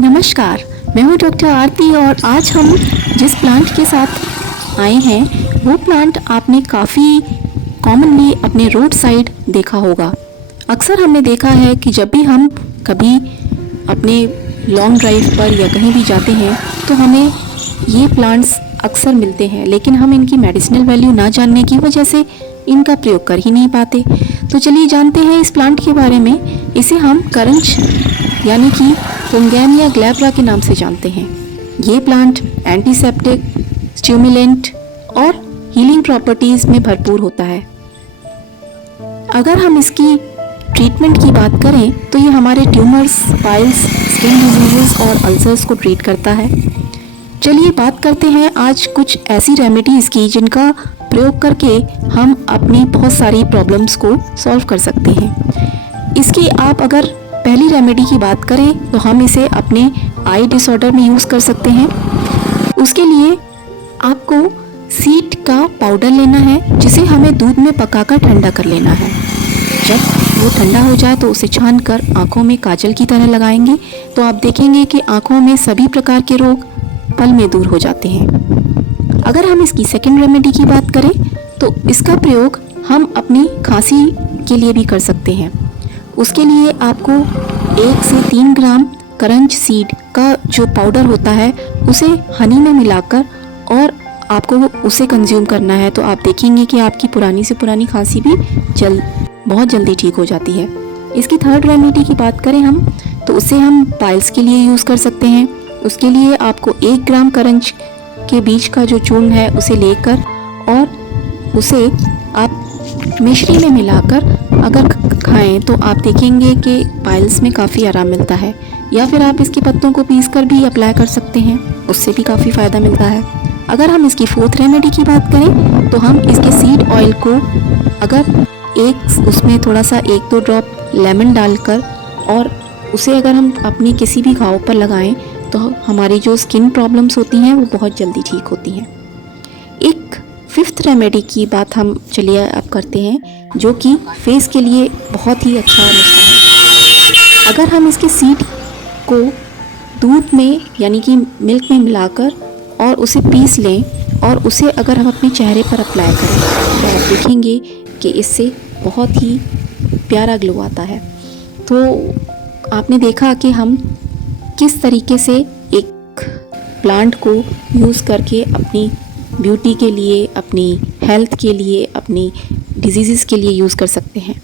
नमस्कार, मैं हूँ डॉक्टर आरती और आज हम जिस प्लांट के साथ आए हैं वो प्लांट आपने काफ़ी कॉमनली अपने रोड साइड देखा होगा। अक्सर हमने देखा है कि जब भी हम कभी अपने लॉन्ग ड्राइव पर या कहीं भी जाते हैं तो हमें ये प्लांट्स अक्सर मिलते हैं, लेकिन हम इनकी मेडिसिनल वैल्यू ना जानने की वजह से इनका प्रयोग कर ही नहीं पाते। तो चलिए जानते हैं इस प्लांट के बारे में। इसे हम करंज यानी कि पुंगैनिया ग्लैब्रा के नाम से जानते हैं। ये प्लांट एंटीसेप्टिक, स्टिमुलेंट और हीलिंग प्रॉपर्टीज़ में भरपूर होता है। अगर हम इसकी ट्रीटमेंट की बात करें तो ये हमारे ट्यूमर्स, पाइल्स, स्किन डिजीजेस और अल्सर्स को ट्रीट करता है। चलिए बात करते हैं आज कुछ ऐसी रेमेडीज़ की जिनका प्रयोग करके हम अपनी बहुत सारी प्रॉब्लम्स को सॉल्व कर सकते हैं। इसकी आप अगर पहली रेमेडी की बात करें तो हम इसे अपने आई डिसऑर्डर में यूज़ कर सकते हैं। उसके लिए आपको सीड का पाउडर लेना है जिसे हमें दूध में पकाकर ठंडा कर लेना है। जब वो ठंडा हो जाए तो उसे छानकर आँखों में काजल की तरह लगाएंगे तो आप देखेंगे कि आँखों में सभी प्रकार के रोग पल में दूर हो जाते हैं। अगर हम इसकी सेकेंड रेमेडी की बात करें तो इसका प्रयोग हम अपनी खांसी के लिए भी कर सकते हैं। उसके लिए आपको 1 से 3 ग्राम करंज सीड का जो पाउडर होता है उसे हनी में मिलाकर और आपको उसे कंज्यूम करना है। तो आप देखेंगे कि आपकी पुरानी से पुरानी खांसी भी बहुत जल्दी ठीक हो जाती है। इसकी थर्ड रेमेडी की बात करें हम तो उसे हम पाइल्स के लिए यूज़ कर सकते हैं। उसके लिए आपको 1 ग्राम करंज के बीज का जो चूर्ण है उसे लेकर और उसे आप मिश्री में मिलाकर अगर खाएं तो आप देखेंगे कि पाइल्स में काफ़ी आराम मिलता है। या फिर आप इसके पत्तों को पीसकर भी अप्लाई कर सकते हैं, उससे भी काफ़ी फ़ायदा मिलता है। अगर हम इसकी फोर्थ रेमेडी की बात करें तो हम इसके सीड ऑयल को अगर उसमें थोड़ा सा 1-2 ड्रॉप लेमन डालकर और उसे अगर हम अपनी किसी भी घाव पर लगाएं तो हमारी जो स्किन प्रॉब्लम्स होती हैं वो बहुत जल्दी ठीक होती हैं। एक फिफ्थ रेमेडी की बात हम चलिए अब करते हैं जो कि फेस के लिए बहुत ही अच्छा नुस्खा है। अगर हम इसके सीड को दूध में यानी कि मिल्क में मिलाकर और उसे पीस लें और उसे अगर हम अपने चेहरे पर अप्लाई करें तो आप देखेंगे कि इससे बहुत ही प्यारा ग्लो आता है। तो आपने देखा कि हम किस तरीके से एक प्लांट को यूज़ करके अपनी ब्यूटी के लिए, अपनी हेल्थ के लिए, अपनी डिजीज़ के लिए यूज़ कर सकते हैं।